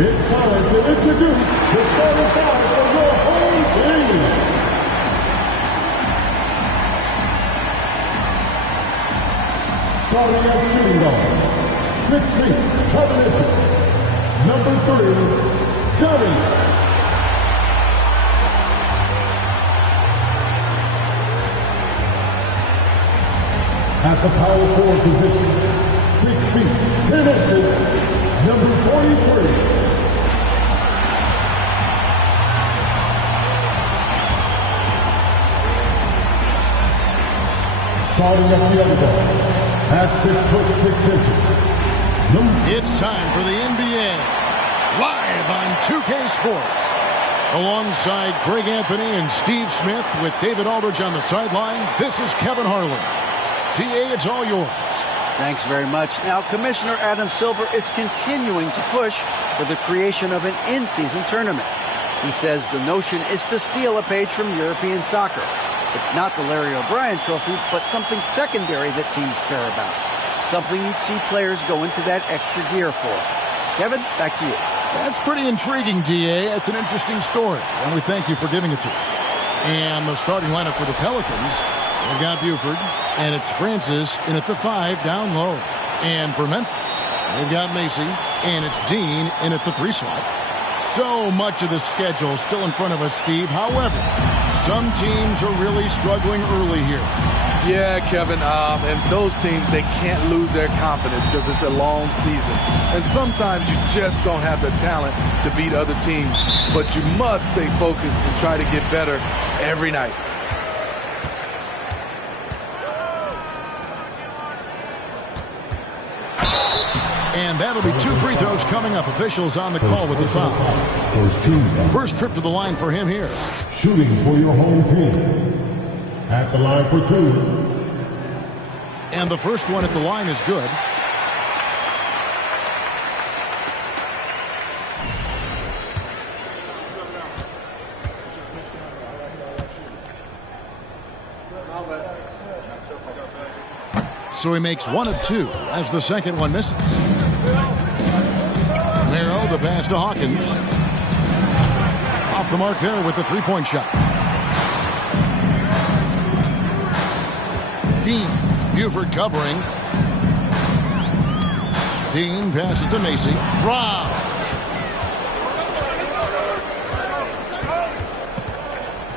It's time to introduce the starting five for your home team. Starting at shooting guard, 6 feet 7 inches, number 3, Curry. At the power forward position, 6 feet 10 inches, number 43. Starting at the other guard, at 6 foot 6 inches. It's time for the NBA, live on 2K Sports. Alongside Greg Anthony and Steve Smith with David Aldridge on the sideline, this is Kevin Harlan. DA, it's all yours. Thanks very much. Now, Commissioner Adam Silver is continuing to push for the creation of an in-season tournament. He says the notion is to steal a page from European soccer. It's not the Larry O'Brien trophy, but something secondary that teams care about. Something you'd see players go into that extra gear for. Kevin, back to you. That's pretty intriguing, DA. It's an interesting story, and we thank you for giving it to us. And the starting lineup for the Pelicans, they've got Buford, and it's Francis in at the 5 down low. And for Memphis, they've got Macy, and it's Dean in at the 3 slot. So much of the schedule still in front of us, Steve. However, some teams are really struggling early here. Yeah, Kevin, and those teams, they can't lose their confidence because it's a long season. And sometimes you just don't have the talent to beat other teams, but you must stay focused and try to get better every night. And that'll be 2 free throws coming up. Officials on the call with the foul. First trip to the line for him here. Shooting for your home team. At the line for 2. And the first one at the line is good. So he makes 1 of 2 as the second one misses. Romero, the pass to Hawkins. Off the mark there with the 3-point shot. Dean, Buford covering. Dean passes to Macy. Rob.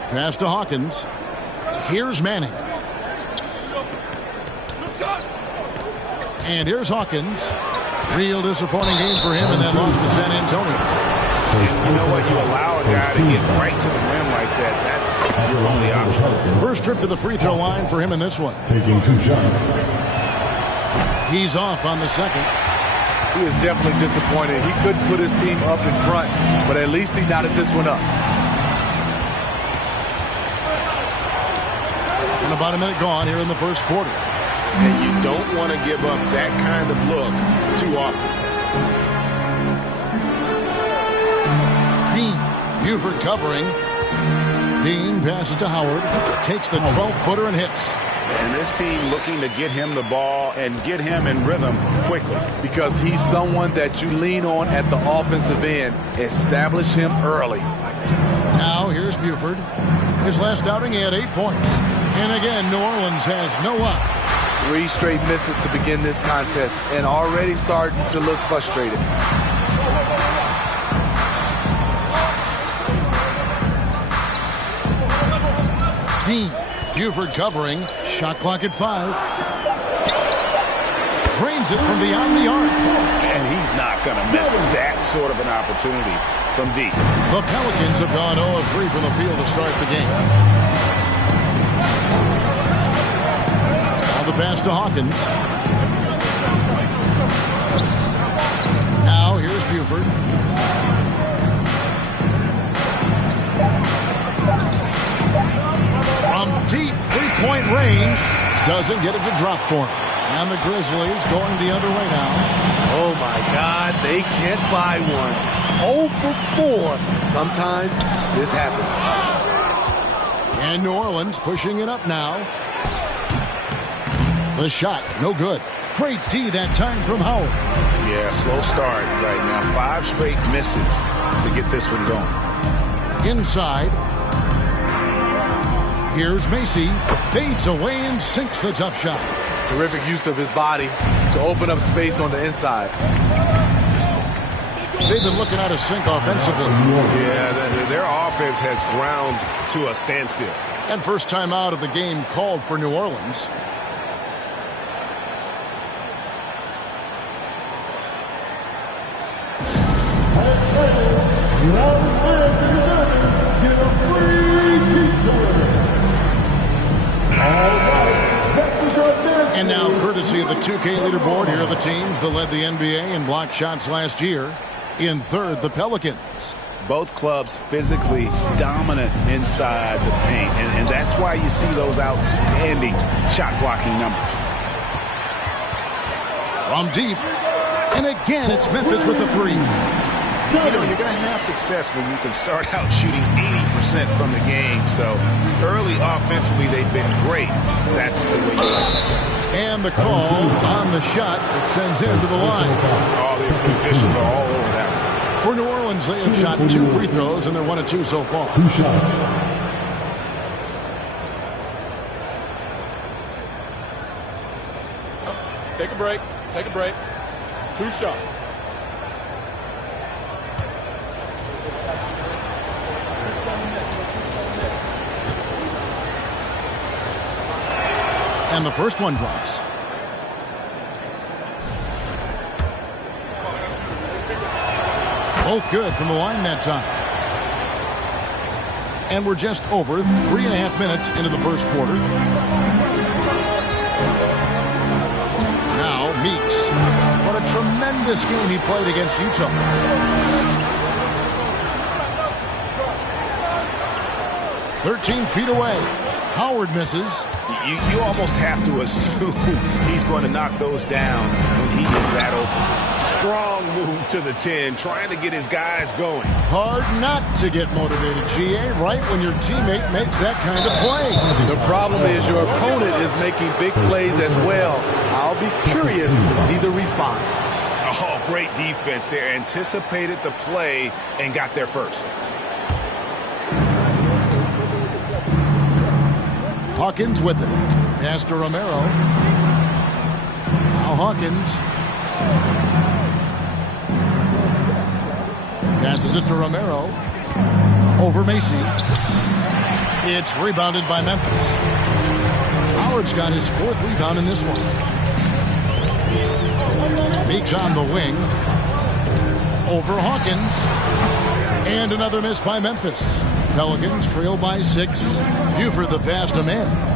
Pass to Hawkins. Here's Manning. And here's Hawkins. Real disappointing game for him, and then lost to San Antonio. You know what? You allow a guy to get right to the rim like that. That's your only option. First trip to the free throw line for him in this one. Taking 2 shots. He's off on the second. He is definitely disappointed. He couldn't put his team up in front, but at least he knotted this one up. And about a minute gone here in the first quarter. And you don't want to give up that kind of look too often. Dean, Buford covering. Dean passes to Howard. Takes the 12-footer and hits. And this team looking to get him the ball and get him in rhythm quickly. Because he's someone that you lean on at the offensive end. Establish him early. Now here's Buford. His last outing, he had 8 points. And again, New Orleans has no out. 3 straight misses to begin this contest and already starting to look frustrated. Dean, Buford covering. Shot clock at 5. Drains it from beyond the arc. And he's not going to miss that sort of an opportunity from deep. The Pelicans have gone 0 of 3 from the field to start the game. The pass to Hawkins. Now here's Buford. From deep 3-point range. Doesn't get it to drop for him. And the Grizzlies going the other way now. Oh my God, they can't buy one. 0 for 4. Sometimes this happens. And New Orleans pushing it up now. The shot, no good. Great D that time from Howard. Yeah, slow start right now. 5 straight misses to get this one going. Inside. Here's Macy. Fades away and sinks the tough shot. Terrific use of his body to open up space on the inside. They've been looking out of sync offensively. Yeah, their offense has ground to a standstill. And first time out of the game called for New Orleans. And now, courtesy of the 2K leaderboard, here are the teams that led the NBA in block shots last year. In third, the Pelicans. Both clubs physically dominant inside the paint, and that's why you see those outstanding shot blocking numbers. From deep, and again it's Memphis with the three. You know, you're going to have success when you can start out shooting 80% from the game. So early offensively, they've been great. That's the way you like to start. And the call on the shot that sends him to the line. All the officials are all over that one. For New Orleans, they have shot 2 free throws, and they're 1 of 2 so far. 2 shots. Take a break. Take a break. 2 shots. And the first one drops. Both good from the line that time. And we're just over 3.5 minutes into the first quarter. Now Meeks. What a tremendous game he played against Utah. "13 feet away. Howard misses. You almost have to assume he's going to knock those down when he is that open. Strong move to the 10, trying to get his guys going. Hard not to get motivated, GA, right when your teammate makes that kind of play. The problem is your opponent is making big plays as well. I'll be curious to see the response. Oh, great defense there. Anticipated the play and got there first. Hawkins with it. Pass to Romero. Now Hawkins. Passes it to Romero. Over Macy. It's rebounded by Memphis. Howard's got his 4th rebound in this one. Meeks on the wing. Over Hawkins. And another miss by Memphis. Pelicans trail by 6. Buford the pass to man.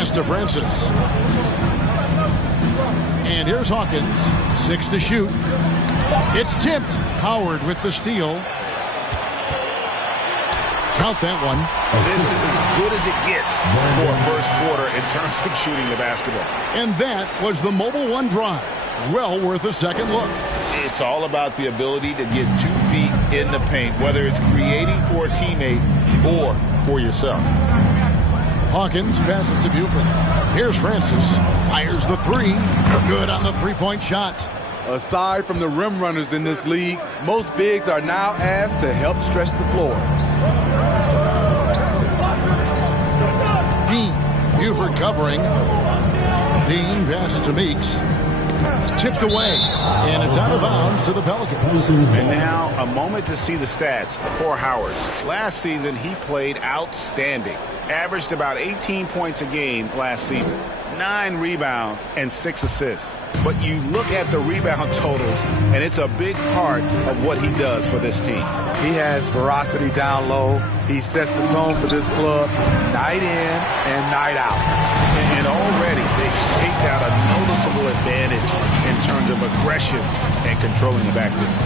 Pass to Francis. And here's Hawkins. 6 to shoot. It's tipped. Howard with the steal. Count that one. This is as good as it gets for a first quarter in terms of shooting the basketball. And that was the Mobile One drive. Well worth a second look. It's all about the ability to get 2 feet in the paint, whether it's creating for a teammate or for yourself. Hawkins passes to Buford. Here's Francis. Fires the three. Good on the three-point shot. Aside from the rim runners in this league, most bigs are now asked to help stretch the floor. Dean. Buford covering. Dean passes to Meeks. Tipped away, and it's out of bounds to the Pelicans. And now a moment to see the stats for Howard. Last season, he played outstanding. Averaged about 18 points a game last season. 9 rebounds and 6 assists. But you look at the rebound totals, and it's a big part of what he does for this team. He has ferocity down low. He sets the tone for this club night in and night out. And already they've staked out a noticeable advantage in terms of aggression and controlling the backcourt.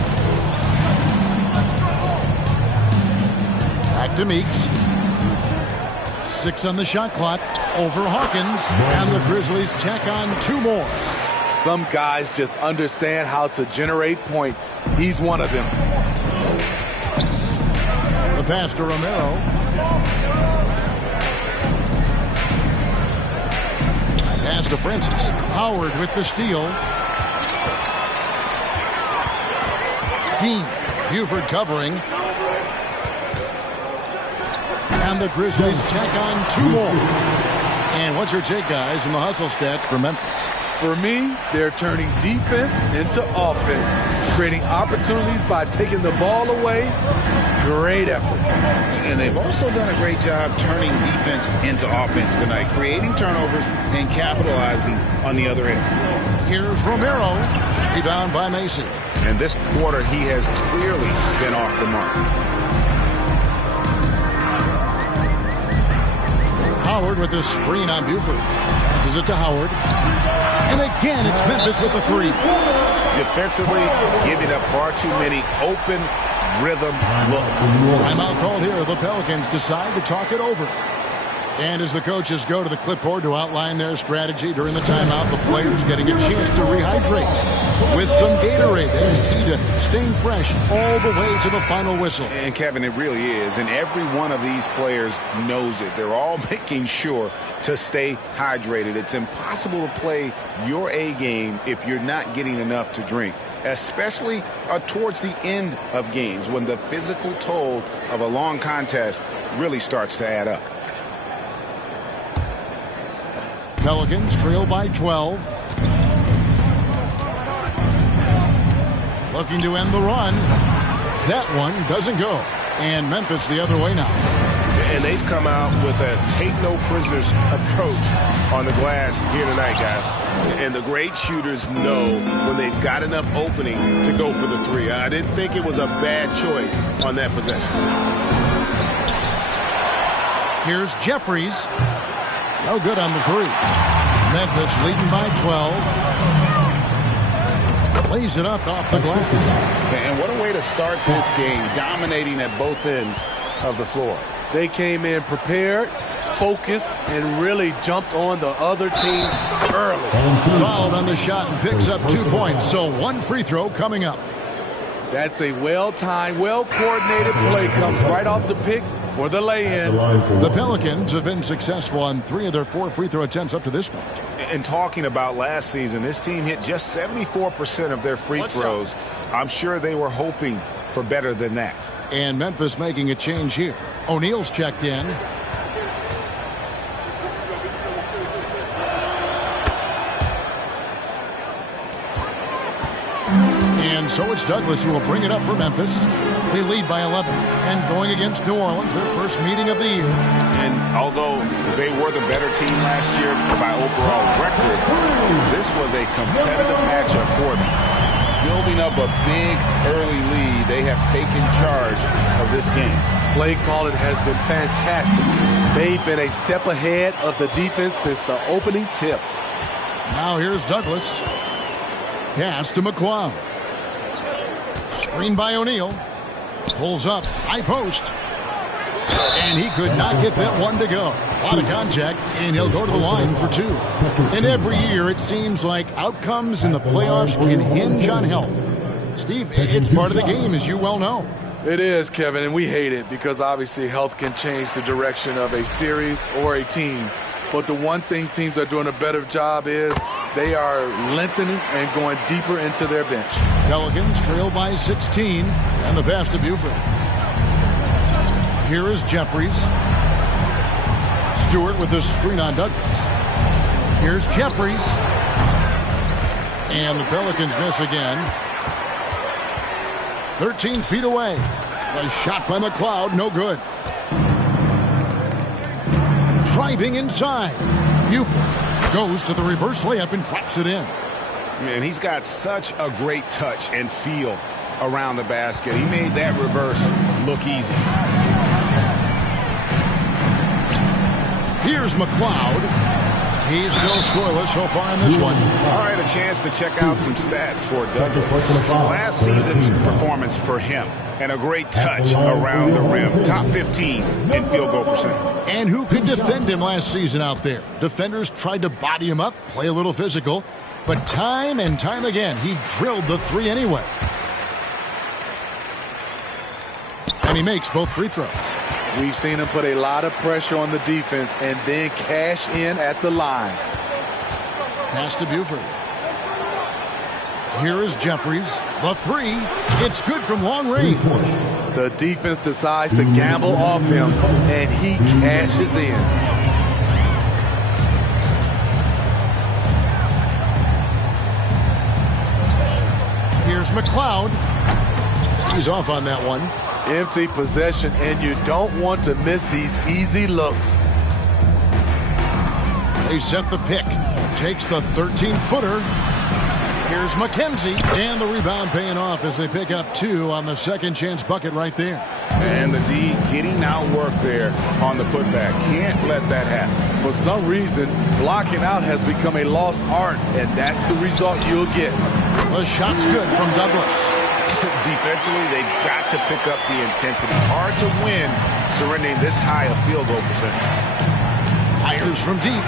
Back to Meeks. 6 on the shot clock. Over Hawkins. And the Grizzlies tack on 2 more. Some guys just understand how to generate points. He's one of them. The pass to Romero. Pass to Francis. Howard with the steal. Dean. Buford covering. And the Grizzlies tack on 2 more. And what's your take, guys, in the hustle stats for Memphis? For me, they're turning defense into offense, creating opportunities by taking the ball away. Great effort. And they've also done a great job turning defense into offense tonight, creating turnovers and capitalizing on the other end. Here's Romero. Rebound by Mason. And this quarter, he has clearly been off the mark. Howard with his screen on Buford. Passes it to Howard. And again, it's Memphis with the 3. Defensively, giving up far too many open rhythm looks. Timeout called here. The Pelicans decide to talk it over. And as the coaches go to the clipboard to outline their strategy during the timeout, the players getting a chance to rehydrate with some Gatorade. That's key to staying fresh all the way to the final whistle. And Kevin, it really is. And every one of these players knows it. They're all making sure to stay hydrated. It's impossible to play your A game if you're not getting enough to drink, especially towards the end of games when the physical toll of a long contest really starts to add up. Pelicans trail by 12. Looking to end the run. That one doesn't go. And Memphis the other way now. And they've come out with a take-no-prisoners approach on the glass here tonight, guys. And the great shooters know when they've got enough opening to go for the 3. I didn't think it was a bad choice on that possession. Here's Jeffries. No good on the 3. Memphis leading by 12. Lays it up off the glass. And what a way to start this game, dominating at both ends of the floor. They came in prepared, focused, and really jumped on the other team early. Fouled on the shot and picks up 2 points. So 1 free throw coming up. That's a well-timed, well-coordinated play. Comes right off the pick for the lay-in. The Pelicans have been successful on 3 of their 4 free throw attempts up to this point. And talking about last season, this team hit just 74% of their free throws. I'm sure they were hoping for better than that. And Memphis making a change here. O'Neal's checked in. And so it's Douglas who will bring it up for Memphis. They lead by 11. And going against New Orleans, their first meeting of the year. And although they were the better team last year by overall record, this was a competitive matchup for them. Building up a big early lead, they have taken charge of this game. play calling has been fantastic. They've been a step ahead of the defense since the opening tip. Now here's Douglas. Pass to McLeod. Screen by O'Neal. Pulls up. High post. And he could not get that one to go. A lot of contact, and he'll go to the line for 2. And every year it seems like outcomes in the playoffs can hinge on health. Steve, it's part of the game, as you well know. It is, Kevin, and we hate it because obviously health can change the direction of a series or a team. But the one thing teams are doing a better job is they are lengthening and going deeper into their bench. Pelicans trail by 16, and the pass to Buford. Here is Jeffries. Stewart with the screen on Douglas. Here's Jeffries. And the Pelicans miss again. 13 feet away. A shot by McLeod, no good. Driving inside. Buford goes to the reverse layup and drops it in. Man, he's got such a great touch and feel around the basket. He made that reverse look easy. Here's McLeod. He's still scoreless so far in this one. All right, a chance to check out some stats for Douglas. Last season's performance for him, and a great touch around the rim. Top 15 in field goal percentage. And who could defend him last season out there? Defenders tried to body him up, play a little physical, but time and time again, he drilled the 3 anyway. And he makes both free throws. We've seen him put a lot of pressure on the defense and then cash in at the line. Pass to Buford. Here is Jeffries. The 3. It's good from long range. The defense decides to gamble off him, and he cashes in. Here's McLeod. He's off on that one. Empty possession, and you don't want to miss these easy looks. They set the pick. Takes the 13-footer. Here's McKenzie. And the rebound paying off as they pick up 2 on the second chance bucket right there. And the D getting out work there on the putback. Can't let that happen. For some reason, blocking out has become a lost art, and that's the result you'll get. The shot's good from Douglas. Defensively, they've got to pick up the intensity. Hard to win surrendering this high a field goal percentage. Fires from deep.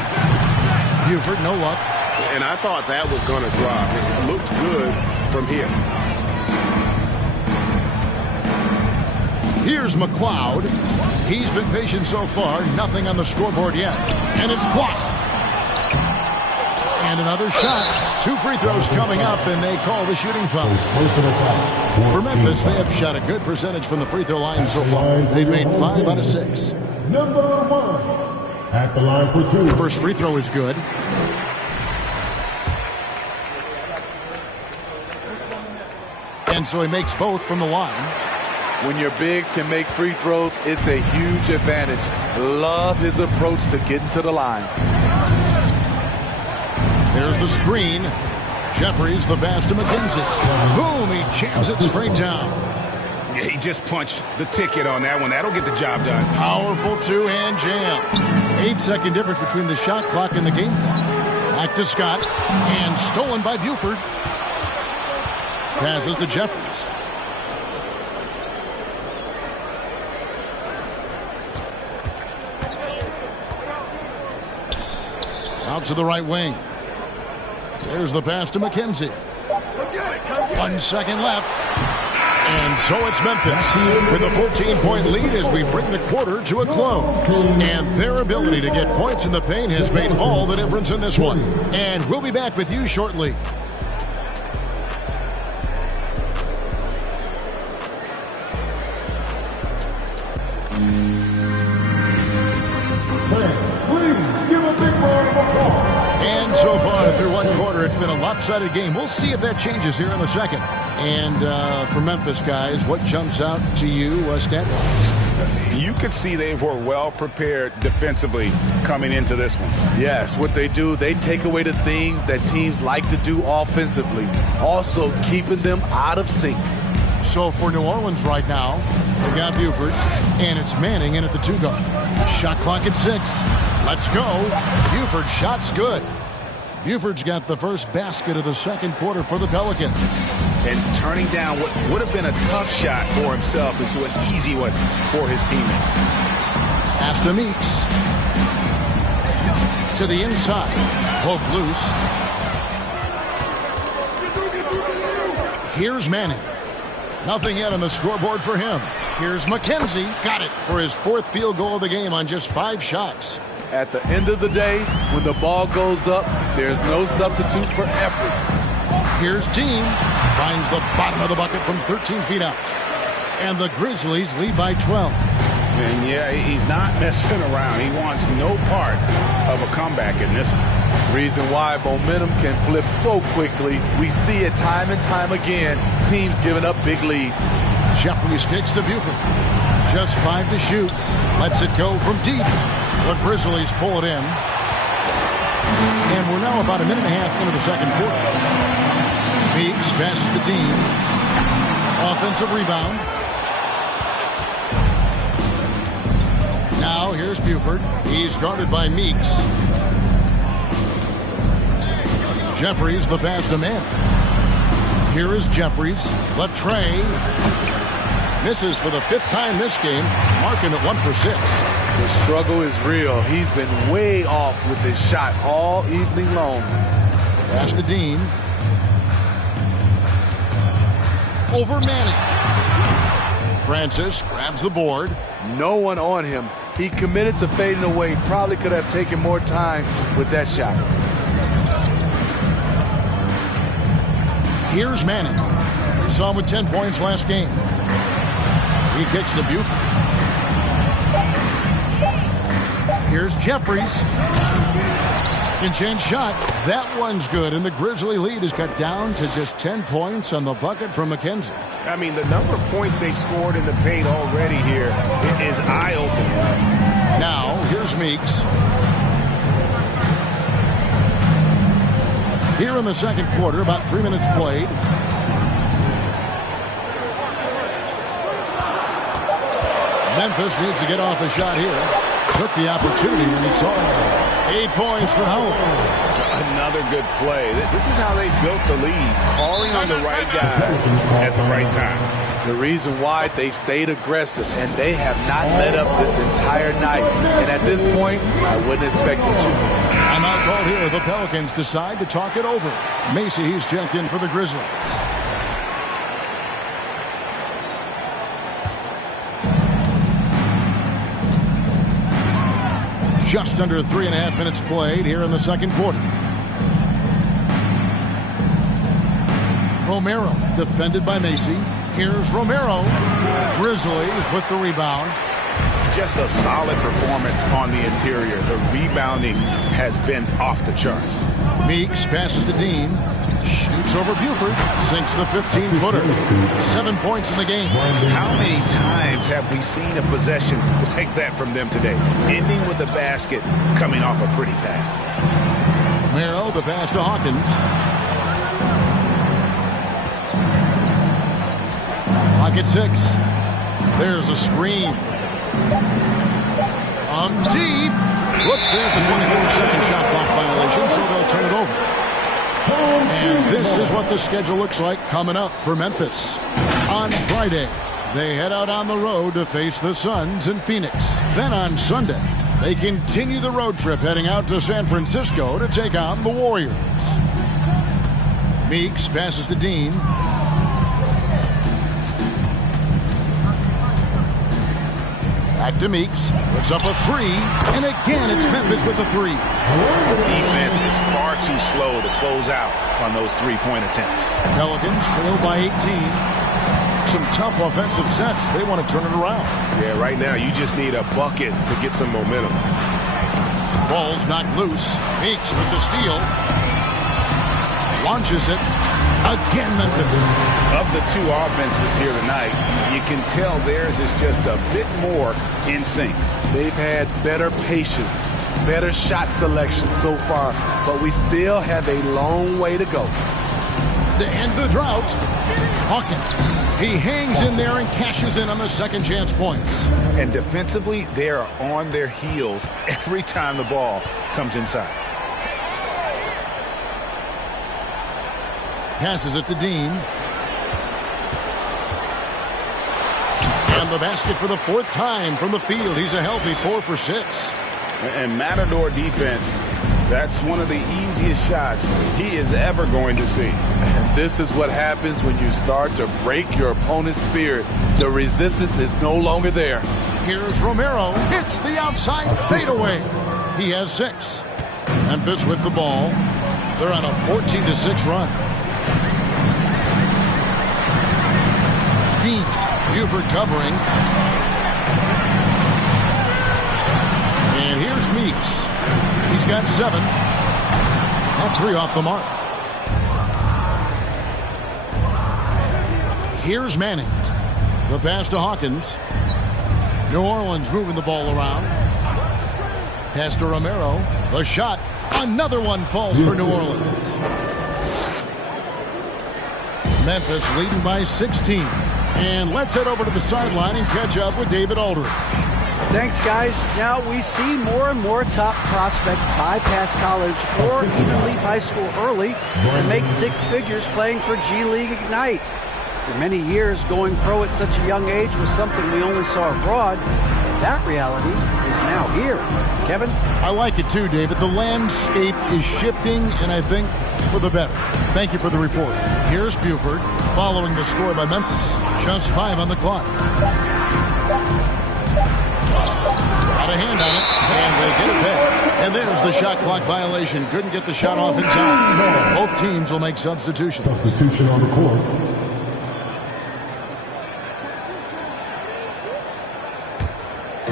Buford, no luck. And I thought that was going to drop. It looked good from here. Here's McLeod. He's been patient so far. Nothing on the scoreboard yet. And it's blocked. And another shot. 2 free throws coming up, and they call the shooting foul. For Memphis, they have shot a good percentage from the free throw line so far. They've made 5 out of 6. Number 1 at the line for 2. First free throw is good. And so he makes both from the line. When your bigs can make free throws, it's a huge advantage. Love his approach to getting to the line. There's the screen. Jeffries, the pass to McKenzie. Boom, he jams it straight down. Yeah, he just punched the ticket on that one. That'll get the job done. Powerful 2-hand jam. 8-second difference between the shot clock and the game clock. Back to Scott. And stolen by Buford. Passes to Jeffries. Out to the right wing. There's the pass to McKenzie. 1 second left. And so it's Memphis with a 14-point lead as we bring the quarter to a close. And their ability to get points in the paint has made all the difference in this one. And we'll be back with you shortly. And so far through one quarter, it's been a lopsided game. We'll see if that changes here in the second. And for Memphis, guys, what jumps out to you stat-wise? You could see they were well prepared defensively coming into this one. Yes, what they do, they take away the things that teams like to do offensively, also keeping them out of sync. So for New Orleans right now, They got Buford, and it's Manning in at the 2 guard. Shot clock at 6. Let's go. Buford's shot's good. Buford's got the first basket of the second quarter for the Pelicans. And turning down what would have been a tough shot for himself into an easy one for his teammate. Pass to Meeks. To the inside. Poke loose. Here's Manning. Nothing yet on the scoreboard for him. Here's McKenzie. Got it for his 4th field goal of the game on just 5 shots. At the end of the day, when the ball goes up, there's no substitute for effort. Here's Dean. Finds the bottom of the bucket from 13 feet out. And the Grizzlies lead by 12. And yeah, he's not messing around. He wants no part of a comeback in this one. Reason why momentum can flip so quickly. We see it time and time again. Teams giving up big leads. Jeffries kicks to Buford. Just 5 to shoot. Lets it go from deep. The Grizzlies pull it in. And we're now about a minute and a half into the second quarter. Meeks passes to Dean. Offensive rebound. Now here's Buford. He's guarded by Meeks. Jeffries the pass to Manning. Here is Jeffries. Latrey misses for the 5th time this game, marking it 1 for 6. The struggle is real. He's been way off with his shot all evening long. Pass to Dean. Over Manning. Francis grabs the board. No one on him. He committed to fading away. Probably could have taken more time with that shot. Here's Manning. We saw him with 10 points last game. He kicks to Buford. Here's Jeffries. Second chance shot. That one's good, and the Grizzly lead is cut down to just 10 points on the bucket from McKenzie. I mean, the number of points they've scored in the paint already here is eye-opening. Now, here's Meeks. Here in the second quarter, about 3 minutes played. Memphis needs to get off a shot here. Took the opportunity when he saw it. 8 points for Howard. Another good play. This is how they built the lead, calling on the right guys at the right time. The reason why they've stayed aggressive, and they have not let up this entire night. And at this point, I wouldn't expect them to. Timeout called here. The Pelicans decide to talk it over. Macy, he's checked in for the Grizzlies. Just under 3.5 minutes played here in the second quarter. Romero defended by Macy. Here's Romero. Grizzlies with the rebound. Just a solid performance on the interior. The rebounding has been off the charts. Meeks passes to Dean. Shoots over Buford. Sinks the 15-footer. 7 points in the game. How many times have we seen a possession like that from them today? Ending with a basket, coming off a pretty pass. Romero, the pass to Hawkins. Pocket 6. There's a screen. Deep. Whoops, there's the 24-second shot clock violation, so they'll turn it over. And this is what the schedule looks like coming up for Memphis. On Friday, they head out on the road to face the Suns in Phoenix. Then on Sunday, they continue the road trip heading out to San Francisco to take on the Warriors. Meeks passes to Dean. Back to Meeks. Puts up a 3. And again, it's Memphis with a 3. The defense is far too slow to close out on those three-point attempts. Pelicans trail by 18. Some tough offensive sets. They want to turn it around. Yeah, right now you just need a bucket to get some momentum. Ball's knocked loose. Meeks with the steal. Launches it. Again, Memphis. Of the two offenses here tonight, you can tell theirs is just a bit more in sync. They've had better patience, better shot selection so far, but we still have a long way to go. To end the drought, Hawkins. He hangs in there and cashes in on the second chance points. And defensively, they are on their heels every time the ball comes inside. Passes it to Dean. And the basket for the fourth time from the field. He's a healthy 4 for 6. And Matador defense, that's one of the easiest shots he is ever going to see. And this is what happens when you start to break your opponent's spirit. The resistance is no longer there. Here's Romero. Hits the outside fadeaway. He has 6. Memphis with the ball. They're on a 14-6 run. Dean. Buford covering. And here's Meeks. He's got 7. Not 3 off the mark. Here's Manning. The pass to Hawkins. New Orleans moving the ball around. Pass to Romero. The shot. Another one falls for New Orleans. Memphis leading by 16. And let's head over to the sideline and catch up with David Aldridge. Thanks, guys. Now we see more and more top prospects bypass college or even leave high school early to make 6 figures playing for G League Ignite. For many years, going pro at such a young age was something we only saw abroad. But that reality is now here. Kevin? I like it too, David. The landscape is shifting, and I think for the better. Thank you for the report. Here's Buford following the score by Memphis. Just 5 on the clock. Got a hand on it, and they get it back. And there's the shot clock violation. Couldn't get the shot off in time. Both teams will make substitutions. Substitution on the court.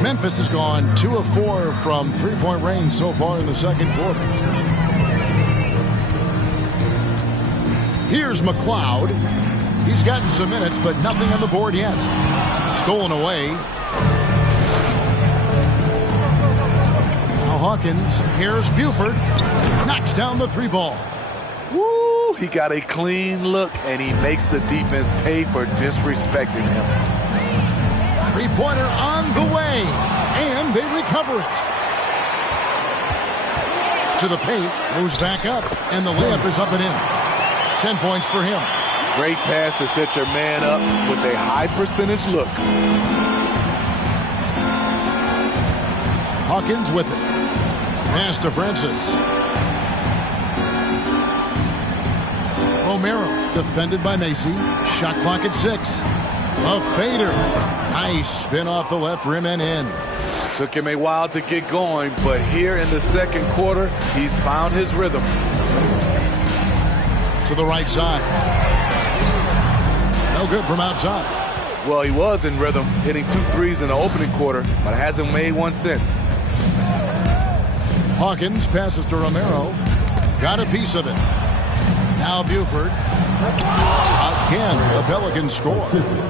Memphis has gone 2 of 4 from three-point range so far in the second quarter. Here's McLeod. He's gotten some minutes, but nothing on the board yet. Stolen away. Now Hawkins. Here's Buford. Knocks down the 3 ball. Woo! He got a clean look, and he makes the defense pay for disrespecting him. 3-pointer on the way, and they recover it. To the paint, moves back up, and the layup is up and in. 10 points for him. Great pass to set your man up with a high percentage look. Hawkins with it. Pass to Francis. Romero defended by Macy. Shot clock at 6. A fader. Nice spin off the left rim and in. Took him a while to get going, but here in the second quarter, he's found his rhythm. To the right side. No good from outside. Well, he was in rhythm, hitting 2 threes in the opening quarter, but hasn't made one since. Hawkins passes to Romero. Got a piece of it. Now Buford. Again, the Pelicans score.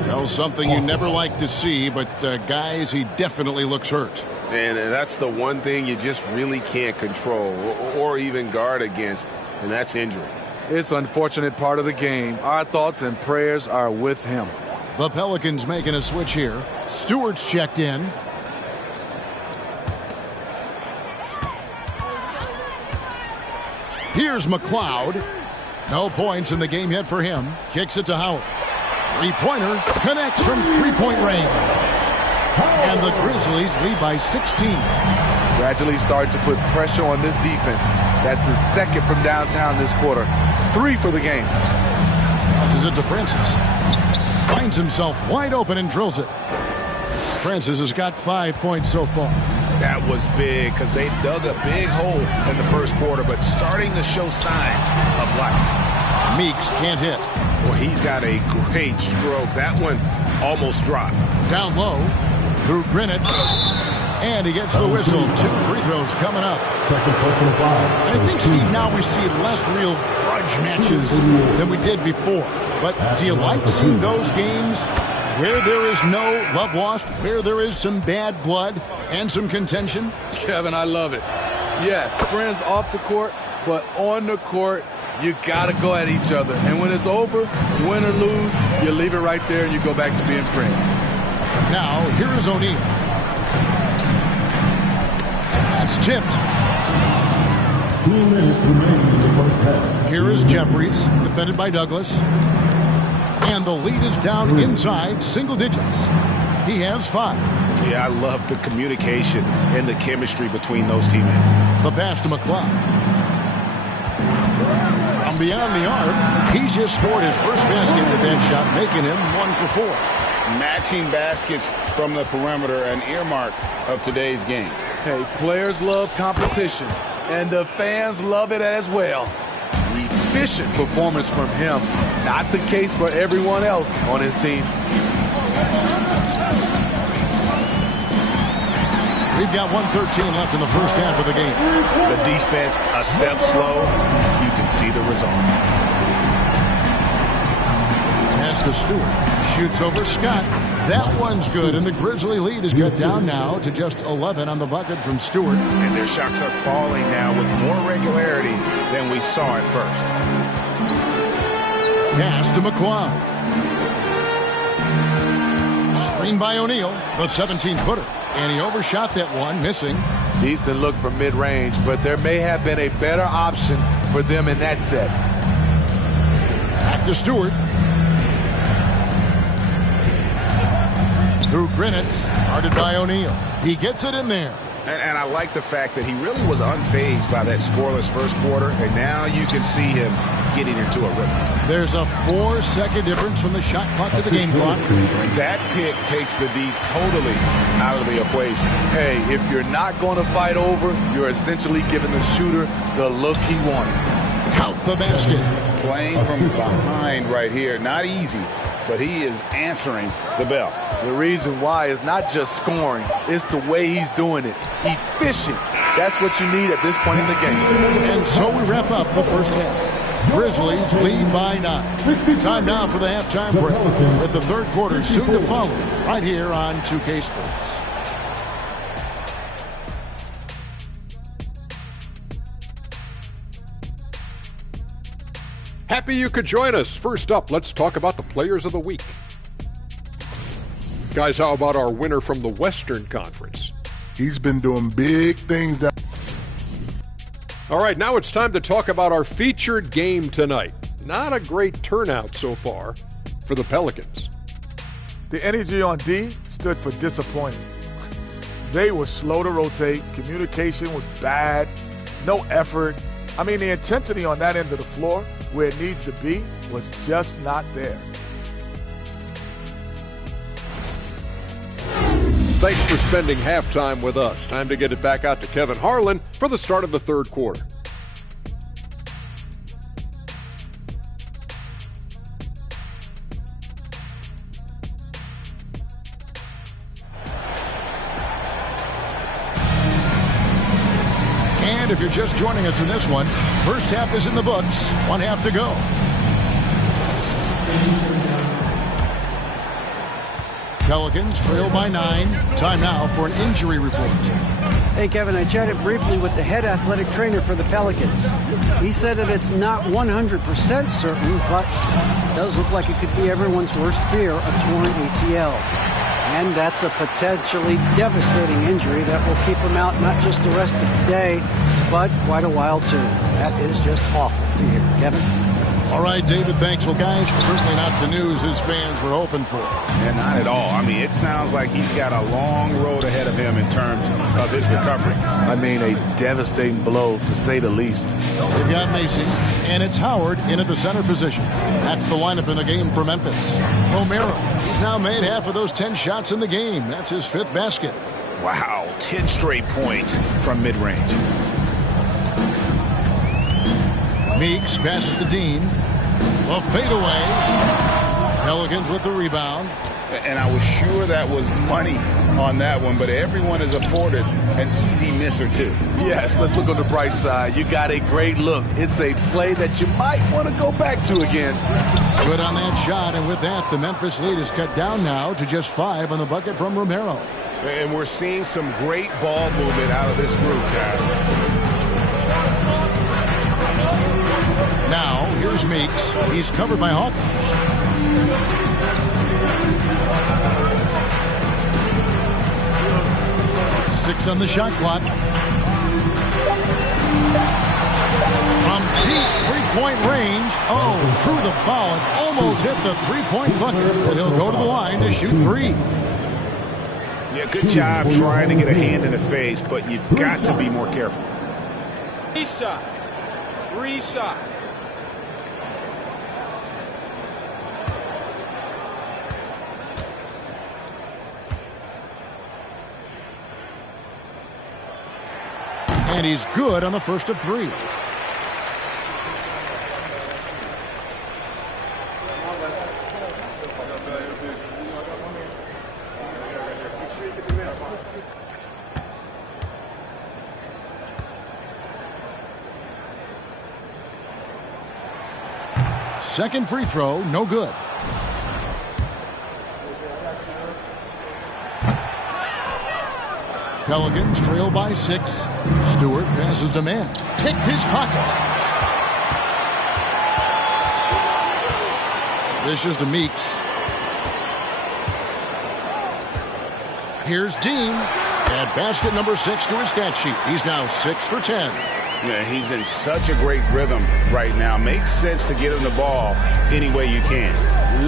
Well, something you never like to see, but guys, he definitely looks hurt. And that's the one thing you just really can't control or even guard against, and that's injury. It's an unfortunate part of the game. Our thoughts and prayers are with him. The Pelicans making a switch here. Stewart's checked in. Here's McLeod. No points in the game yet for him. Kicks it to Howard. 3-pointer connects from 3-point range. And the Grizzlies lead by 16. Gradually starting to put pressure on this defense. That's his second from downtown this quarter. 3 for the game. Passes it to Francis. Finds himself wide open and drills it. Francis has got 5 points so far. That was big because they dug a big hole in the first quarter, but starting to show signs of life. Meeks can't hit. Well, he's got a great stroke. That one almost dropped. Down low through Grinett. And he gets the whistle. 2 free throws coming up. Second personal foul. And I think, Steve, now we see less real grudge matches than we did before. But do you like seeing those games where there is no love lost, where there is some bad blood and some contention? Kevin, I love it. Yes, friends off the court, but on the court, You got to go at each other. And when it's over, win or lose, you leave it right there and you go back to being friends. Now, here is O'Neal. That's tipped. 2 minutes remaining in the first half. Here is Jeffries, defended by Douglas. And the lead is down inside single digits. He has 5. Yeah, I love the communication and the chemistry between those teammates. The pass to McCloud. From beyond the arc, he's just scored his first basket with that shot, making him 1 for 4. Matching baskets from the perimeter, an earmark of today's game. Hey, players love competition, and the fans love it as well. Efficient performance from him. Not the case for everyone else on his team. We've got 1:13 left in the first half of the game. The defense a step slow, and you can see the results. Pass to Stewart. Shoots over Scott. That one's good, and the Grizzly lead is cut down now to just 11 on the bucket from Stewart. And their shots are falling now with more regularity than we saw at first. Pass to McCloud. Screen by O'Neal, the 17-footer. And he overshot that one, missing. Decent look from mid-range, but there may have been a better option for them in that set. Back to Stewart. Through Grinitz, guarded by O'Neal. He gets it in there. And I like the fact that he really was unfazed by that scoreless first quarter, and now you can see him getting into a rhythm. There's a 4-second difference from the shot clock to the game clock. That pick takes the D totally out of the equation. Hey, if you're not going to fight over, you're essentially giving the shooter the look he wants. Count the basket. Playing from behind right here, not easy, but he is answering the bell. The reason why is not just scoring, it's the way he's doing it. Efficient. That's what you need at this point in the game. And so we wrap up the first half. Grizzlies lead by 9. Time now for the halftime break, with the third quarter soon to follow right here on 2K Sports. Happy you could join us. First up, let's talk about the players of the week. Guys, how about our winner from the Western Conference? He's been doing big things. All right, now it's time to talk about our featured game tonight. Not a great turnout so far for the Pelicans. The energy on D stood for disappointing. They were slow to rotate. Communication was bad. No effort. I mean, the intensity on that end of the floor, where it needs to be, was just not there. Thanks for spending halftime with us. Time to get it back out to Kevin Harlan for the start of the third quarter. And if you're just joining us in this one, first half is in the books. 1 half to go. Pelicans trail by 9. Time now for an injury report. Hey, Kevin, I chatted briefly with the head athletic trainer for the Pelicans. He said that it's not 100% certain, but it does look like it could be everyone's worst fear, a torn ACL. And that's a potentially devastating injury that will keep him out not just the rest of today, but quite a while, too. That is just awful to hear. Kevin? All right, David, thanks. Well, guys, certainly not the news his fans were hoping for. And not at all. I mean, it sounds like he's got a long road ahead of him in terms of his recovery. I mean, a devastating blow, to say the least. They've got Macy, and it's Howard in at the center position. That's the lineup in the game for Memphis. Romero, he's now made half of those 10 shots in the game. That's his 5th basket. Wow, 10 straight points from mid-range. Meeks passes to Dean. A fadeaway. Pelicans with the rebound. And I was sure that was money on that one, but everyone is afforded an easy miss or two. Yes, let's look on the bright side. You got a great look. It's a play that you might want to go back to again. Good on that shot, and with that, the Memphis lead is cut down now to just 5 on the bucket from Romero. And we're seeing some great ball movement out of this group, guys. Now, here's Meeks. He's covered by Hawkins. Six on the shot clock. From deep three-point range. Oh, through the foul. Almost hit the three-point bucket. But he'll go to the line to shoot three. Yeah, good job trying to get a hand in the face, but you've got to be more careful. 3 shots. 3 shots. And he's good on the first of 3. Second free throw, no good. Pelicans trail by 6. Stewart passes to man. Picked his pocket. Dishes to Meeks. Here's Dean. Add basket number 6 to his stat sheet. He's now 6 for 10. Yeah, he's in such a great rhythm right now. Makes sense to get him the ball any way you can.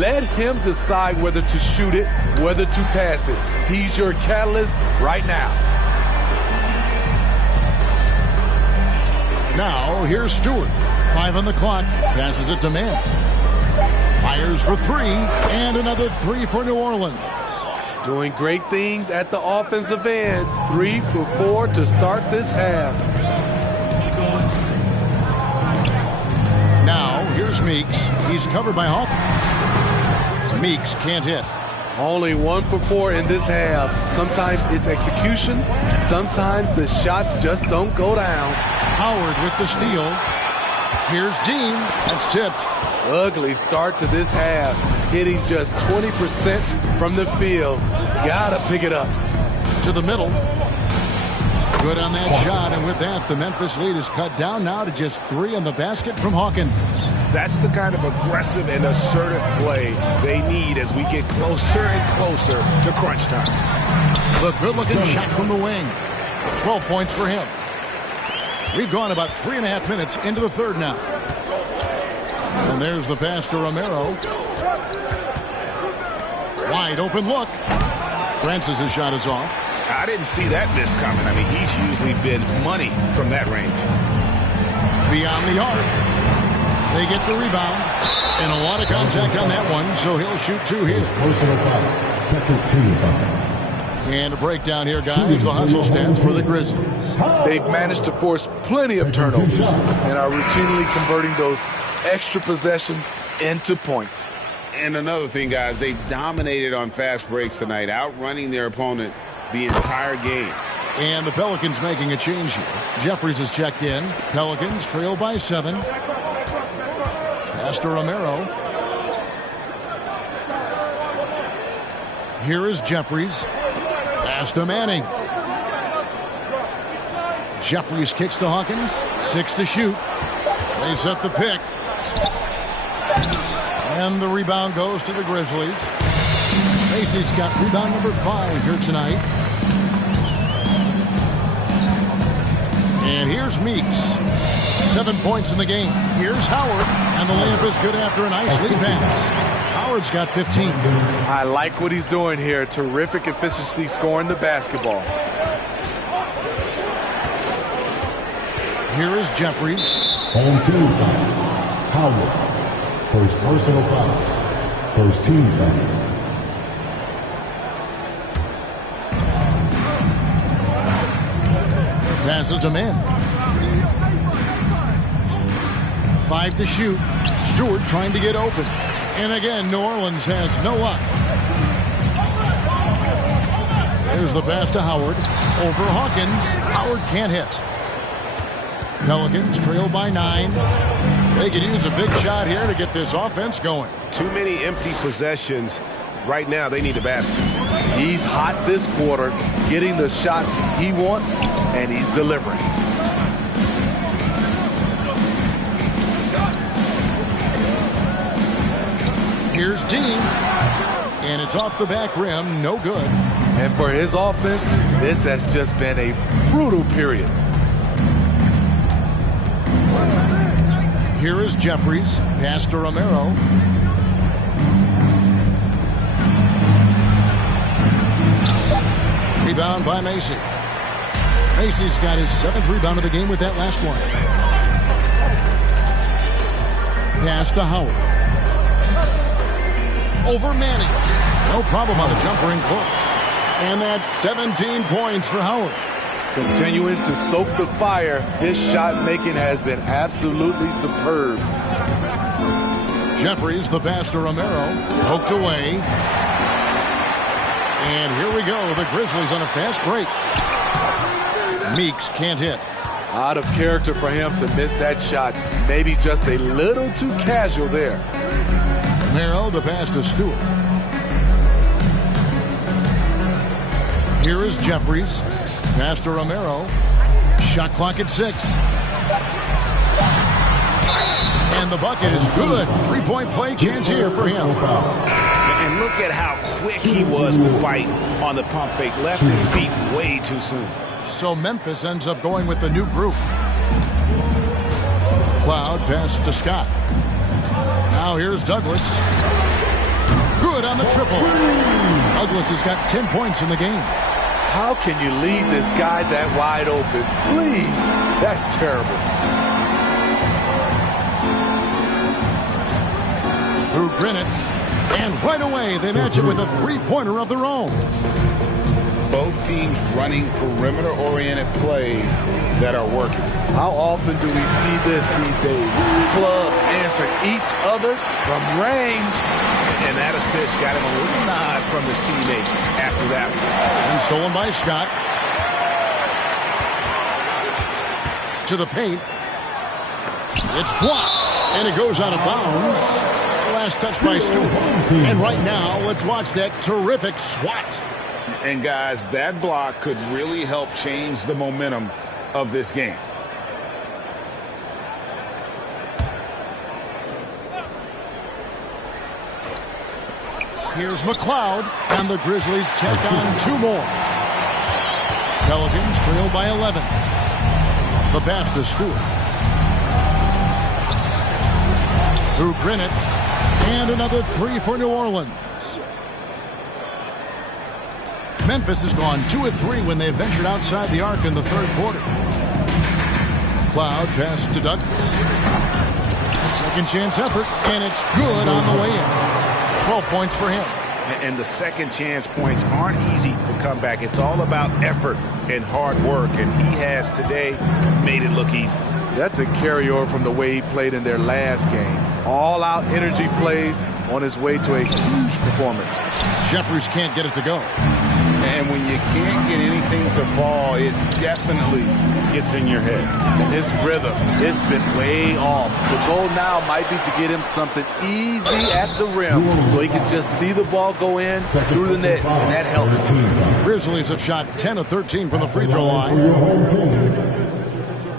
Let him decide whether to shoot it, whether to pass it. He's your catalyst right now. Now, here's Stewart. 5 on the clock. Passes it to man. Fires for 3. And another 3 for New Orleans. Doing great things at the offensive end. 3 for 4 to start this half. Now, here's Meeks. He's covered by Hawkins. Meeks can't hit. Only 1 for 4 in this half. Sometimes it's execution. Sometimes the shots just don't go down. Howard with the steal. Here's Dean. That's tipped. Ugly start to this half. Hitting just 20% from the field. Gotta pick it up. To the middle. Good on that shot, and with that, the Memphis lead is cut down now to just 3 on the basket from Hawkins. That's the kind of aggressive and assertive play they need as we get closer and closer to crunch time. The good-looking shot from the wing. 12 points for him. We've gone about 3.5 minutes into the third now. And there's the pass to Romero. Wide open look. Francis' shot is off. I didn't see that miss coming. I mean, he's usually been money from that range. Beyond the arc. They get the rebound. And a lot of contact on that one, so he'll shoot 2 here. Personal foul. Second team foul. And a breakdown here, guys. The hustle stats for the Grizzlies. They've managed to force plenty of turnovers and are routinely converting those extra possessions into points. And another thing, guys, they've dominated on fast breaks tonight, outrunning their opponent the entire game. And the Pelicans making a change here. Jeffries is checked in. Pelicans trail by 7. Pass to Romero. Here is Jeffries. Pass to Manning. Jeffries kicks to Hawkins. 6 to shoot. They set the pick. And the rebound goes to the Grizzlies. Macy's got rebound number 5 here tonight. And here's Meeks. 7 points in the game. Here's Howard. And the layup is good after a nice lead pass. Howard's got 15. I like what he's doing here. Terrific efficiency scoring the basketball. Here is Jeffries. Home team foul. Howard. First personal foul. First team foul. Passes to man. 5 to shoot. Stewart trying to get open. And again, New Orleans has no luck. There's the pass to Howard. Over Hawkins. Howard can't hit. Pelicans trail by 9. They could use a big shot here to get this offense going. Too many empty possessions. Right now, they need a basket. He's hot this quarter, getting the shots he wants, and he's delivering. Here's Dean. And it's off the back rim. No good. And for his offense, this has just been a brutal period. Here is Jeffries. Pass to Romero. Rebound by Macy. Macy's got his 7th rebound of the game with that last one. Pass to Howard. Over Manning. No problem on the jumper in close. And that's 17 points for Howard. Continuing to stoke the fire, his shot making has been absolutely superb. Jeffries, the pass to Romero. Poked away. And here we go. The Grizzlies on a fast break. Meeks can't hit. Out of character for him to miss that shot. Maybe just a little too casual there. Romero, the pass to Stewart. Here is Jeffries. Pass to Romero. Shot clock at 6. And the bucket is good. 3-point play chance here for him. And look at how quick he was to bite on the pump fake. Left his feet way too soon. So Memphis ends up going with the new group. Cloud pass to Scott. Now here's Douglas. Good on the triple. Douglas has got 10 points in the game. How can you leave this guy that wide open? Please. That's terrible. Through Grinitz. And right away, they match it with a three-pointer of their own. Both teams running perimeter-oriented plays that are working. How often do we see this these days? Clubs answering each other from range. And that assist got him a little nod from his teammate after that one. And stolen by Scott. To the paint. It's blocked. And it goes out of bounds. Last touch by Stewart. And right now, let's watch that terrific swat. And guys, that block could really help change the momentum of this game. Here's McLeod, and the Grizzlies check on 2 more. Pelicans trail by 11. The pass to Stewart. Through Grinitz, and another 3 for New Orleans. Memphis has gone 2 of 3 when they ventured outside the arc in the 3rd quarter. Cloud pass to Douglas. A second chance effort, and it's good on the way in. 12 points for him. And the second chance points aren't easy to come back. It's all about effort and hard work, and he has today made it look easy. That's a carryover from the way he played in their last game. All-out energy plays on his way to a huge performance. Jeffries can't get it to go. And when you can't get anything to fall, it definitely gets in your head. And his rhythm, it's been way off. The goal now might be to get him something easy at the rim so he can just see the ball go in through the net, and that helps. Grizzlies have shot 10 of 13 from the free throw line.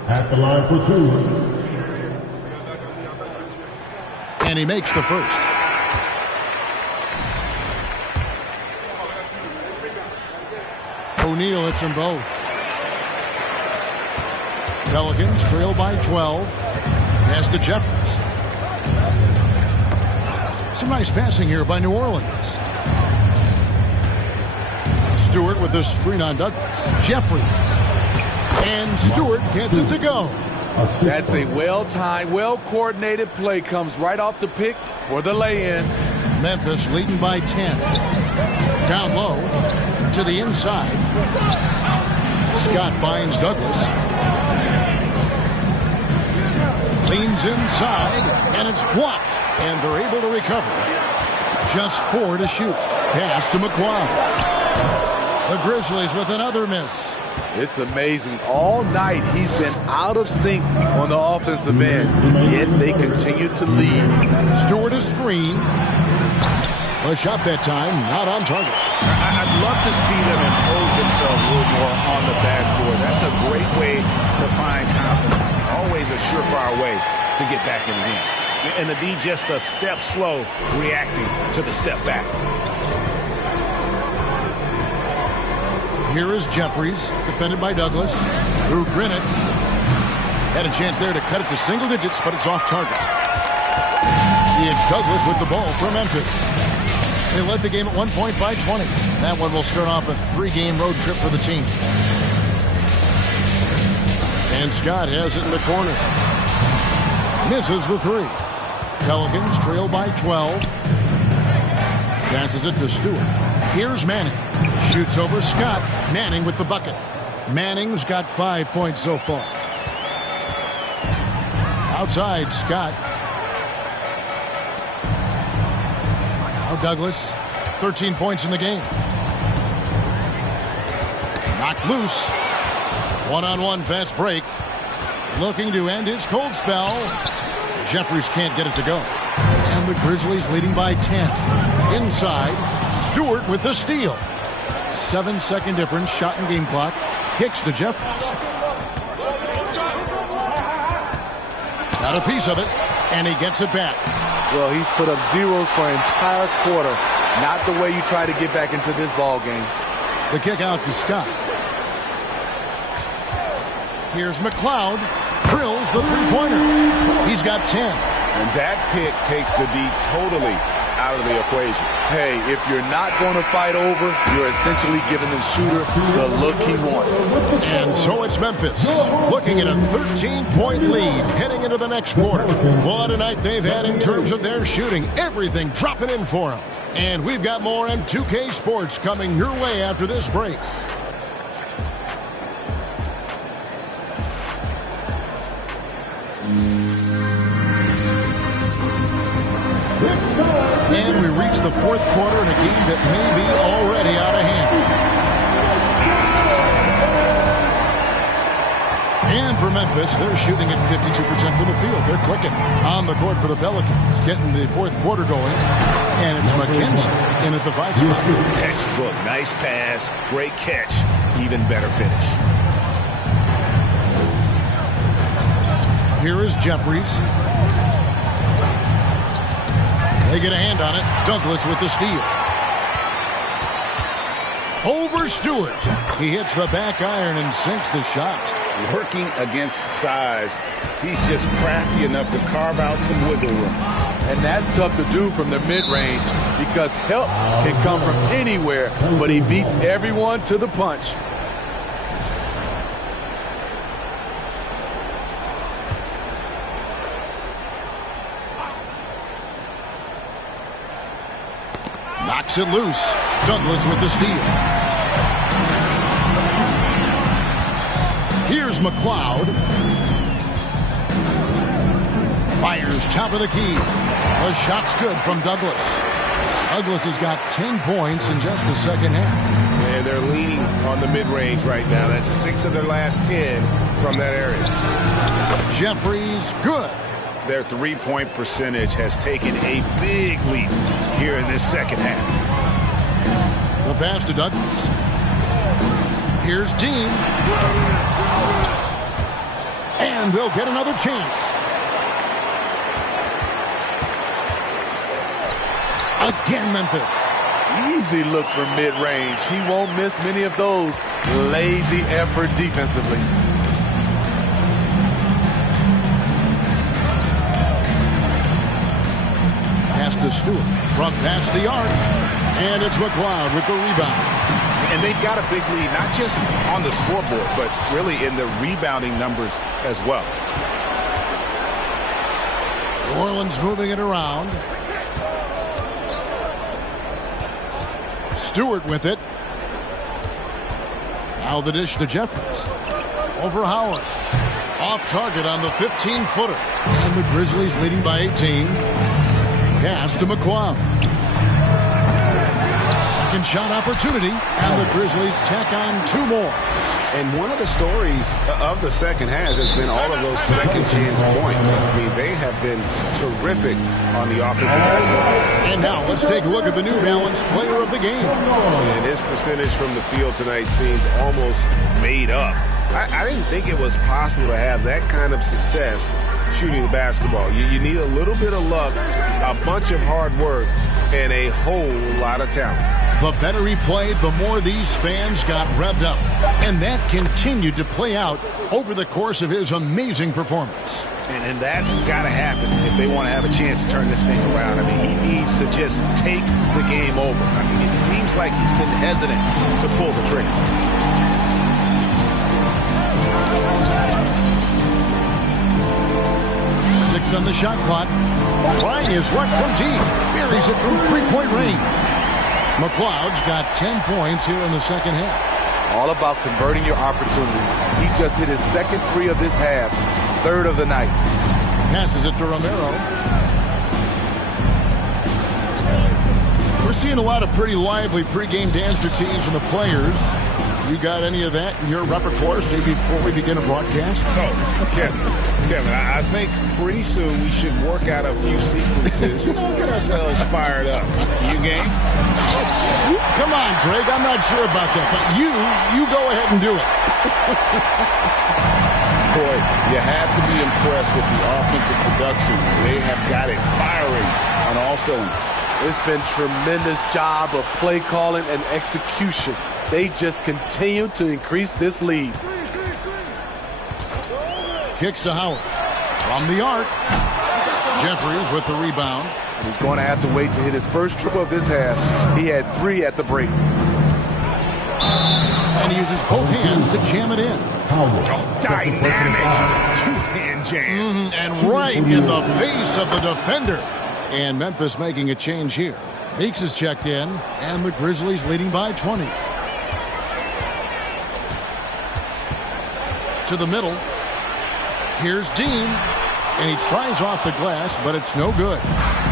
At the line for 2. And he makes the first. O'Neal hits them both. Pelicans trail by 12. Pass to Jeffries. Some nice passing here by New Orleans. Stewart with the screen on Douglas. Jeffries. And Stewart gets it to go. That's a well-timed, well-coordinated play. Comes right off the pick for the lay-in. Memphis leading by 10. Down low to the inside. Scott finds Douglas. Leans inside, and it's blocked. And they're able to recover. Just 4 to shoot. Pass to McLeod. The Grizzlies with another miss. It's amazing. All night he's been out of sync on the offensive end, yet they continue to lead. Stewart a screen. A shot that time, not on target. I'd love to see them impose themselves a little more on the backboard. That's a great way to find confidence. Always a surefire way to get back in the game. And the D just a step slow reacting to the step back. Here is Jeffries, defended by Douglas. Through Grinitz. Had a chance there to cut it to single digits, but it's off target. It's Douglas with the ball for Memphis. They led the game at 1 point by 20. That one will start off a 3-game road trip for the team. And Scott has it in the corner. Misses the 3. Pelicans trail by 12. Passes it to Stewart. Here's Manning. Shoots over Scott. Manning with the bucket. Manning's got 5 points so far. Outside, Scott. Now Douglas. 13 points in the game. Knocked loose. One-on-one fast break. Looking to end his cold spell. Jeffries can't get it to go. And the Grizzlies leading by 10. Inside, Stewart with the steal. 7-second difference, shot and game clock. Kicks to Jeffries. Got a piece of it, and he gets it back. Well, he's put up zeros for an entire quarter. Not the way you try to get back into this ball game. The kick out to Scott. Here's McLeod. Drills the three-pointer. He's got 10. And that pick takes the D totally out of the equation. Hey, if you're not going to fight over, you're essentially giving the shooter the look he wants. And so it's Memphis looking at a 13-point lead heading into the next quarter. What a night they've had in terms of their shooting. Everything dropping in for them. And we've got more M2K Sports coming your way after this break. And we reach the fourth quarter in a game that may be already out of hand. And for Memphis, they're shooting at 52% from the field. They're clicking on the court for the Pelicans, getting the fourth quarter going. And it's McKenzie in at the 5 spot. Textbook, nice pass, great catch, even better finish. Here is Jeffries. They get a hand on it. Douglas with the steal. Over Stewart. He hits the back iron and sinks the shot. Working against size, he's just crafty enough to carve out some wiggle room. And that's tough to do from the mid-range because help can come from anywhere, but he beats everyone to the punch. Knocks it loose. Douglas with the steal. Here's McLeod. Fires top of the key. The shot's good from Douglas. Douglas has got 10 points in just the second half. And they're leaning on the mid-range right now. That's 6 of their last 10 from that area. Jeffries, good. Their three-point percentage has taken a big leap here in this second half. The pass to Douglas. Here's Dean. And they'll get another chance. Again, Memphis. Easy look for mid-range. He won't miss many of those. Lazy effort defensively. Pass to Stewart. From past the arc. And it's McLeod with the rebound. And they've got a big lead, not just on the scoreboard, but really in the rebounding numbers as well. New Orleans moving it around. Stewart with it. Now the dish to Jeffries. Over Howard. Off target on the 15-footer. And the Grizzlies leading by 18. Pass to McLeod. Second shot opportunity. And the Grizzlies tack on 2 more. And one of the stories of the second half has been all of those second chance points. I mean, they have been terrific on the offensive end. And now let's take a look at the New Balance player of the game. And his percentage from the field tonight seems almost made up. I didn't think it was possible to have that kind of success shooting the basketball. You need a little bit of luck, a bunch of hard work, and a whole lot of talent. The better he played, the more these fans got revved up. And that continued to play out over the course of his amazing performance. And that's got to happen if they want to have a chance to turn this thing around. I mean, he needs to just take the game over. I mean, it seems like he's been hesitant to pull the trigger. Six on the shot clock. Trying his luck from deep. Buries it from three-point range. McLeod's got 10 points here in the second half. All about converting your opportunities. He just hit his second three of this half, third of the night. Passes it to Romero. We're seeing a lot of pretty lively pregame dance routines from the players. You got any of that in your repertoire, say, before we begin a broadcast? Oh, Kevin, I think pretty soon we should work out a few sequences. Get ourselves fired up. You game? Come on, Greg. I'm not sure about that, but you go ahead and do it. Boy, you have to be impressed with the offensive production. They have got it firing on all cylinders. It's been tremendous job of play calling and execution. They just continue to increase this lead. Kicks to Howard. From the arc. Jeffries with the rebound. He's going to have to wait to hit his first triple of this half. He had 3 at the break. And he uses both hands to jam it in. Dynamic two-hand jam. And right in the face of the defender. And Memphis making a change here. Meeks is checked in, and the Grizzlies leading by 20. To the middle. Here's Dean. And he tries off the glass, but it's no good.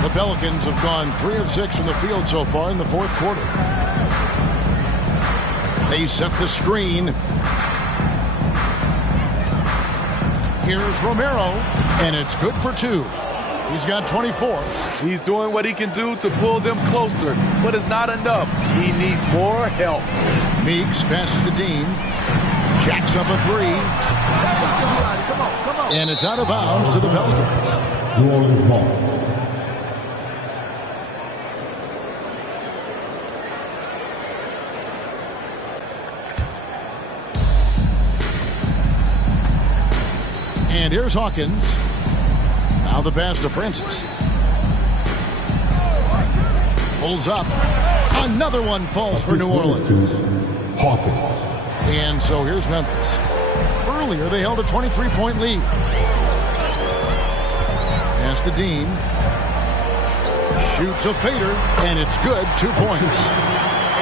The Pelicans have gone 3 of 6 from the field so far in the fourth quarter. They set the screen. Here's Romero, and it's good for 2. He's got 24. He's doing what he can do to pull them closer, but it's not enough. He needs more help. Meeks passes to Dean. Jacks up a 3. And it's out of bounds to the Pelicans. New Orleans ball. And here's Hawkins. Now the pass to Francis. Pulls up. Another one falls for New Orleans. Hawkins. And so here's Memphis. Earlier they held a 23-point lead. Pass to Dean. Shoots a fader, and it's good. 2 points.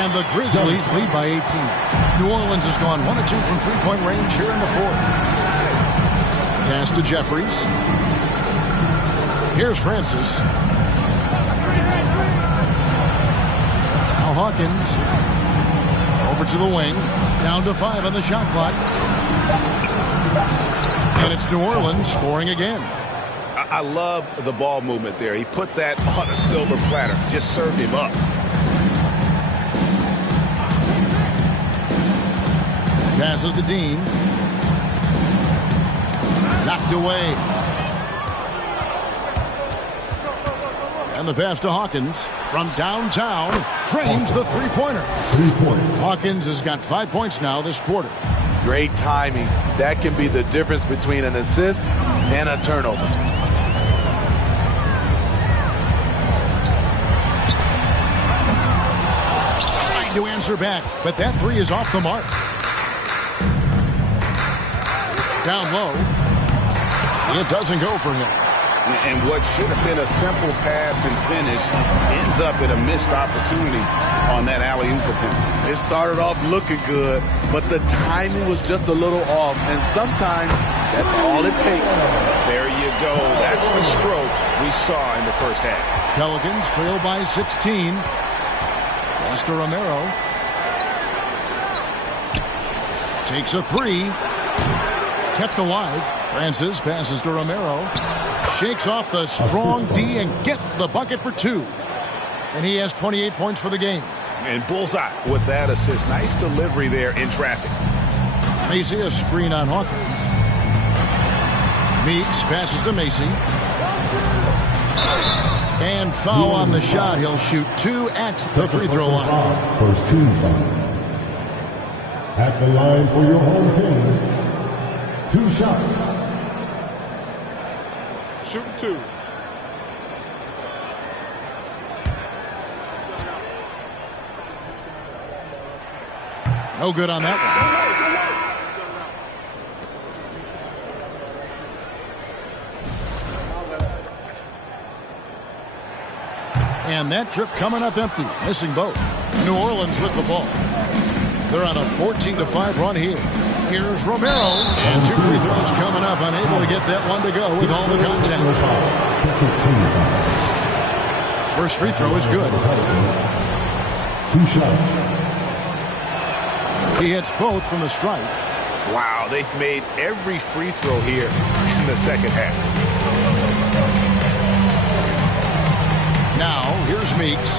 And the Grizzlies lead by 18. New Orleans has gone 1 of 2 from three-point range here in the fourth. Pass to Jeffries. Here's Francis. Now Hawkins. Over to the wing. Down to 5 on the shot clock. And it's New Orleans scoring again. I love the ball movement there. He put that on a silver platter. Just served him up. Passes to Dean. Knocked away. And the pass to Hawkins from downtown drains the three-pointer. 3 points. Hawkins has got 5 points now this quarter. Great timing. That can be the difference between an assist and a turnover. Trying to answer back, but that 3 is off the mark. Down low. It doesn't go for him. And what should have been a simple pass and finish ends up in a missed opportunity on that alley-oop attempt. It started off looking good, but the timing was just a little off, and sometimes that's all it takes. There you go. That's the stroke we saw in the first half. Pelicans trail by 16. Pass to Romero. Takes a 3. Kept alive. Francis passes to Romero. Shakes off the strong D and gets the bucket for 2. And he has 28 points for the game. And bullseye with that assist. Nice delivery there in traffic. May see a screen on Hawkins. Meeks passes to Macy. And foul on the shot. He'll shoot 2 at the free throw line. First team foul. At the line for your home team. 2 shots. Shooting 2. No good on that one. And that trip coming up empty, missing both. New Orleans with the ball. They're on a 14-5 run here. Here's Romero, and 2 free throws coming up, unable to get that one to go with all the contact. First free throw is good. 2 shots. He hits both from the stripe. Wow, they've made every free throw here in the second half. Now, here's Meeks.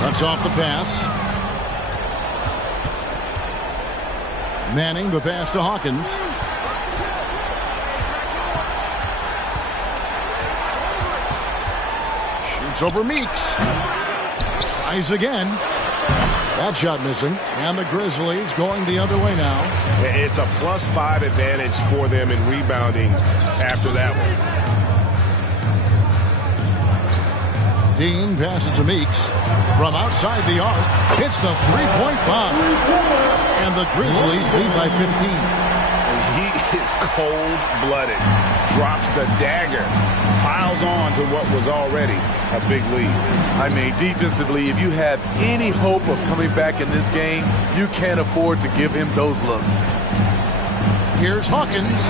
Cuts off the pass. Manning the pass to Hawkins. Shoots over Meeks. Tries again. That shot missing. And the Grizzlies going the other way now. It's a +5 advantage for them in rebounding after that one. Dean passes to Meeks from outside the arc. Hits the three-point bomb. And the Grizzlies lead by 15. He is cold-blooded. Drops the dagger. Piles on to what was already a big lead. I mean, defensively, if you have any hope of coming back in this game, you can't afford to give him those looks. Here's Hawkins.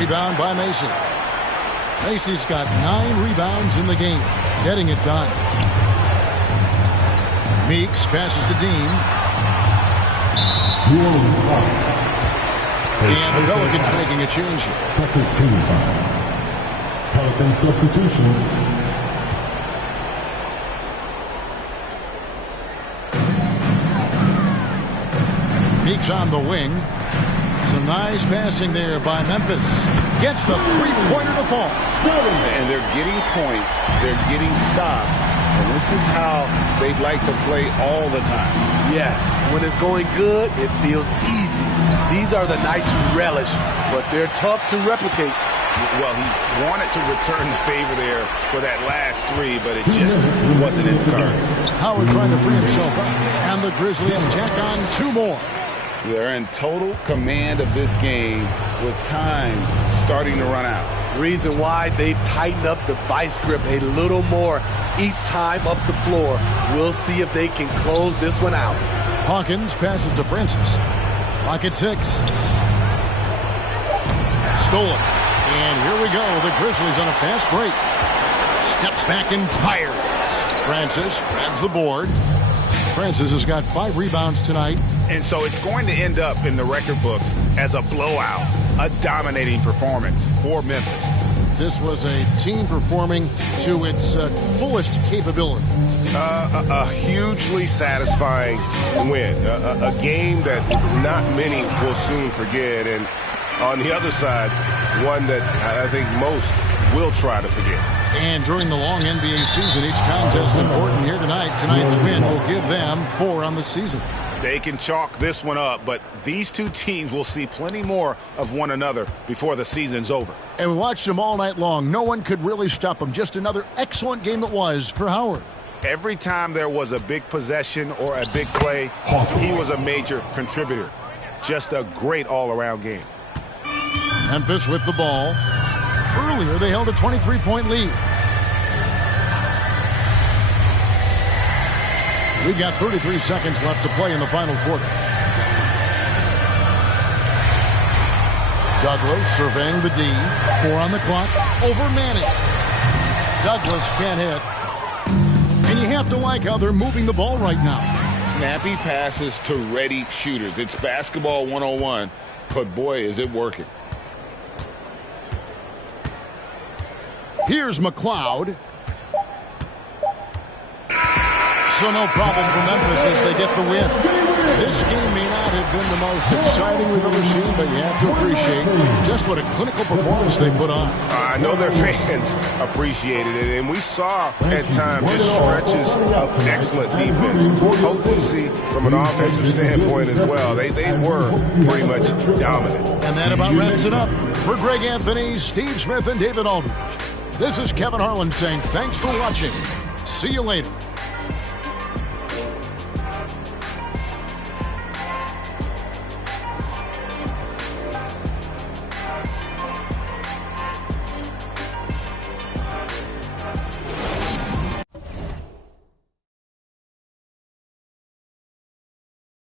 Rebound by Mason. Macy's got 9 rebounds in the game. Getting it done. Meeks passes to Dean. And the Pelicans making a change here. Second team foul. Pelican substitution. Meeks on the wing. Some nice passing there by Memphis. Gets the three-pointer to fall. And they're getting points. They're getting stops. And this is how they'd like to play all the time. Yes, when it's going good, it feels easy. These are the nights you relish, but they're tough to replicate. Well, he wanted to return the favor there for that last 3, but it just wasn't in the cards. Howard trying to free himself up. And the Grizzlies tack on 2 more. They're in total command of this game with time starting to run out. Reason why they've tightened up the vice grip a little more each time up the floor. We'll see if they can close this one out. Hawkins passes to Francis. Clock at 6. Stolen. And here we go. The Grizzlies on a fast break. Steps back and fires. Francis grabs the board. Francis has got 5 rebounds tonight. And so it's going to end up in the record books as a blowout, a dominating performance for Memphis. This was a team performing to its fullest capability. A hugely satisfying win. A game that not many will soon forget. And on the other side, one that I think most will try to forget. And during the long NBA season, each contest important here tonight. Tonight's win will give them 4 on the season. They can chalk this one up, but these 2 teams will see plenty more of one another before the season's over. And we watched them all night long. No one could really stop them. Just another excellent game it was for Howard. Every time there was a big possession or a big play, he was a major contributor. Just a great all-around game. Memphis with the ball. Earlier, they held a 23-point lead. We've got 33 seconds left to play in the final quarter. Douglas surveying the D. 4 on the clock. Over Manning. Douglas can't hit. And you have to like how they're moving the ball right now. Snappy passes to ready shooters. It's basketball 101, but boy, is it working. Here's McLeod. So no problem for Memphis as they get the win. This game may not have been the most exciting we've ever seen, but you have to appreciate just what a clinical performance they put on. I know their fans appreciated it, and we saw at times just stretches of excellent defense, potency from an offensive standpoint as well. They were pretty much dominant. And that about wraps it up. For Greg Anthony, Steve Smith, and David Aldridge, this is Kevin Harlan saying thanks for watching. See you later.